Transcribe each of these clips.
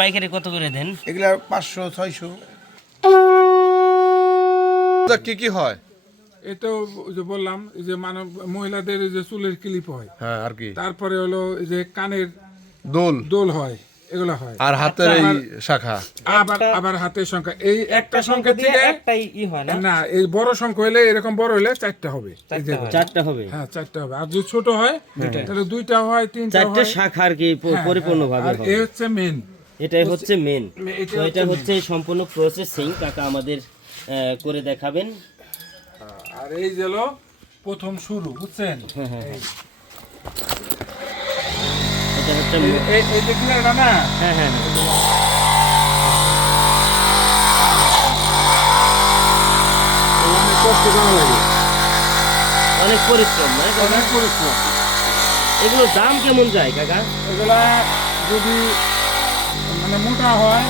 পাইকারি কত করে দেন? এগুলা পাঁচশো ছয়শো। কি কি হয়? এই তো যে বললাম যে মানব মহিলাদের যে চুলের ক্লিপ হয়। হ্যাঁ আর কি? তারপরে হলো যে কানের দোল। দোল হয় এগুলো হয়। আর হাতের এই শাখা? আবার আবার হাতের সংখ্যা। এই একটা সংখ্যা থেকে একটাই ই হয় না? না এই বড় সংখ্যা হলে এরকম বড় হলে চারটা হবে। চারটা হবে। হ্যাঁ চারটা হবে। আর যদি ছোট হয় তাহলে দুইটা হয় তিনটা চারটে হয়। শাখা আর কি পরিপূর্ণ ভাবে আর হচ্ছে মেন এটাই হচ্ছে মেন এটা তো এটা হচ্ছে সম্পূর্ণ প্রসেসিং কাকা আমাদের করে দেখাবেন। আর এই হলো প্রথম শুরু বুঝছেন? এটা হচ্ছে এই- যে না? হ্যাঁ হ্যাঁ হ্যাঁ। অনেক পরিশ্রম অনেক পরিশ্রম। এগুলোর দাম কেমন যায় কাকা? এগুলা যদি মানে মোটা হয়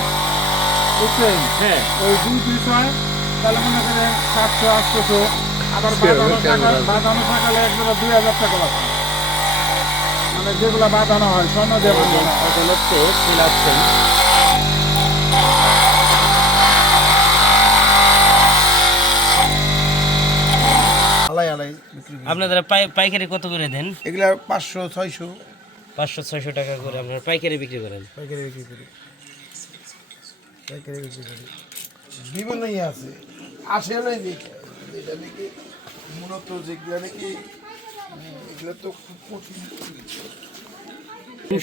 বুঝছেন? হ্যাঁ। ওই দুই পিস হয় তাহলে মনে করেন সাতশো আটশোশো। আবার বাঁধানো থাকা বাঁধানো থাকালে একবার দুই হাজার টাকা লাগে মানে যেগুলো বাঁধানো হয় স্বর্ণ দিয়ে বাঁধানো হচ্ছে সিলাচ্ছেন। আপনারা পাইকারি কত করে দেন? এগুলা পাঁচশো ছয়শো। পাঁচশো ছয়শো টাকা করে আপনারা পাইকারি বিক্রি করেন। পাইকারি বিক্রি করি। পাইকারি বিক্রি করি। বিভিন্ন ইয়ে আছে। আসে এই এটা নাকি মূলত যেগুলো নাকি এগুলো তো খুব কঠিন।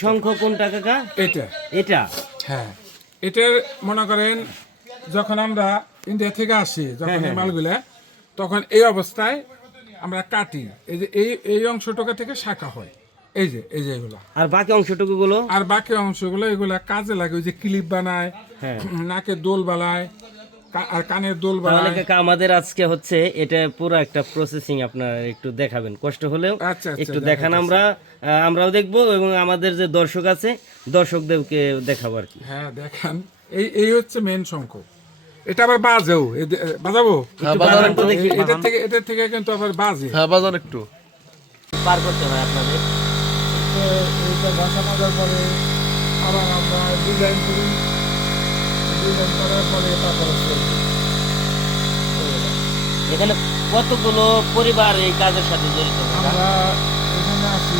সংখ্যক কোনটা কাকা এটা। এটা? হ্যাঁ। এটার মনে করেন যখন আমরা ইন্ডিয়া থেকে আসি যখন এই মালগুলা তখন এই অবস্থায় আমরা কাটি। এই যে এই এই অংশটুকু থেকে শাখা হয়। এই যে এই যে এগুলা। আর বাকি অংশটুকু গুলো? আর বাকি অংশগুলো এগুলা কাজে লাগে ওই যে ক্লিপ বানায় হ্যাঁ। নাকে দোল বানায় আর কানের দোল বানায় আমাদের আজকে হচ্ছে এটা পুরো একটা প্রসেসিং আপনারা একটু দেখাবেন। কষ্ট হলেও আচ্ছা, আচ্ছা, একটু দেখান আমরা আমরাও দেখব এবং আমাদের যে দর্শক আছে দর্শকদেরকে দেখাবো আর কি। হ্যাঁ দেখান। এই এই হচ্ছে মেন শঙ্খ। এটা আবার বাজেও। বাজাবো? হ্যাঁ এটার থেকে এটার থেকে কিন্তু আবার বাজে। হ্যাঁ বাজার একটু। পার করতে হয় আপনাদের। তো এইটা ঘষা মাজার পরে আবার আমরা ডিজাইন করি। ডিজাইন করার পরে তারপরে এখানে কতগুলো পরিবার এই কাজের সাথে জড়িত? আমরা এখানে আছি।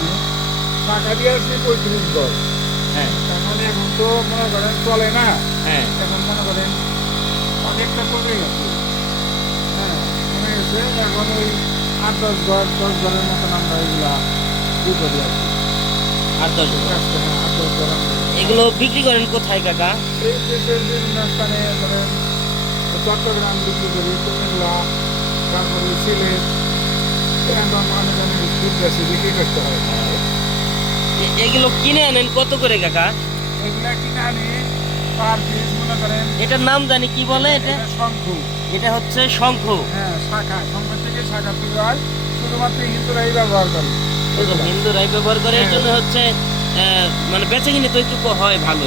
দিয়ে আসি পঁয়ত্রিশ দশ হ্যাঁ। এখন এখন তো মনে করেন চলে না? হ্যাঁ। এখন মনে করেন অনেকটা কমে গেছে। হ্যাঁ কমে গেছে। এখন ওই আট দশ ঘর দশ ঘরের মতন আমরা এগুলা করি আর কি। আর দশ জন। আজকে হ্যাঁ আট দশ এগুলো বিক্রি করেন কোথায় কাকা? চট্টগ্রাম বিক্রি করি কুমিল্লা তারপরে সিলেট বিক্রি করতে হয়। এগুলো কিনে আনেন কত করে কাকা? এগুলা কিনে আনি পার পিস মনে করেন এটার নাম জানি কি বলে এটা? শঙ্কু এটা হচ্ছে শঙ্খ। হ্যাঁ শাখা শঙ্কু থেকে শাখা তৈরি হয়। শুধুমাত্র হিন্দুরাই ব্যবহার করে। হিন্দুরাই ব্যবহার করে এর জন্য হচ্ছে মানে বেচে কিনে তো একটু হয় ভালো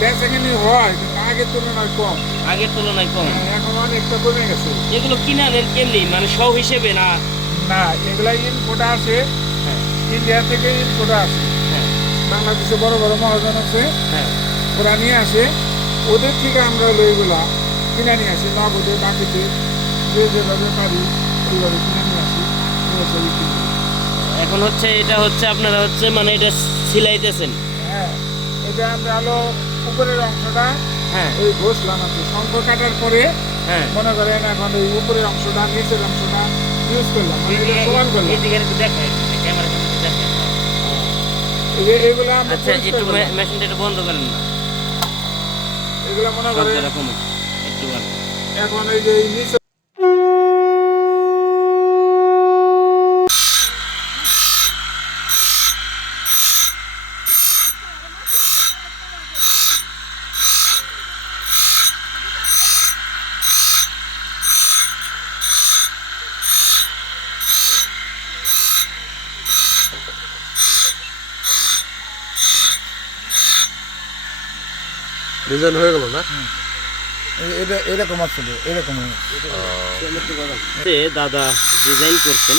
বেচে কিনে হয় আগের তুলনায় কম। আগের তুলনায় কম। হ্যাঁ, এখন অনেকটা কমে গেছে। এগুলো কিনে আনেন কেমনি? মানে সহ হিসেবে না? না এগুলা ইনপোর্ট আসে। হ্যাঁ। ইন্ডিয়া থেকে ইনপোর্ট আসে। হ্যাঁ। বাংলাদেশে বড় বড় মহাজন আছে। হ্যাঁ। ওরা নিয়ে আসে। ওদের থেকে আমরা হলো এগুলা কিনে নিয়ে আসি। নগদে বাকিতে যে যেভাবে পারি ওইভাবে কিনে নিয়ে আসি। নিয়ে করি। এখন হচ্ছে এটা হচ্ছে আপনারা হচ্ছে মানে এটা সিলাইতেছেন। হ্যাঁ এটা আমরা হলো উপরের অংশটা হ্যাঁ। ওই ঘষলাম আছে শঙ্খ কাটার পরে হ্যাঁ। মনে করেন এখন ওই উপরের অংশটা নিচের অংশটা ইউজ করলাম মানে এটা সমান করলাম। এদিকে একটু দেখাই ক্যামেরা যে এগুলো আমরা আচ্ছা একটু মেশিনটা একটু বন্ধ করেন না। এগুলো মনে করেন শব্দটা একটু এখন এই যে নিচে ডিজাইন হয়ে গেল না? এটা এরকম আসলে এরকম। দাদা ডিজাইন করছেন।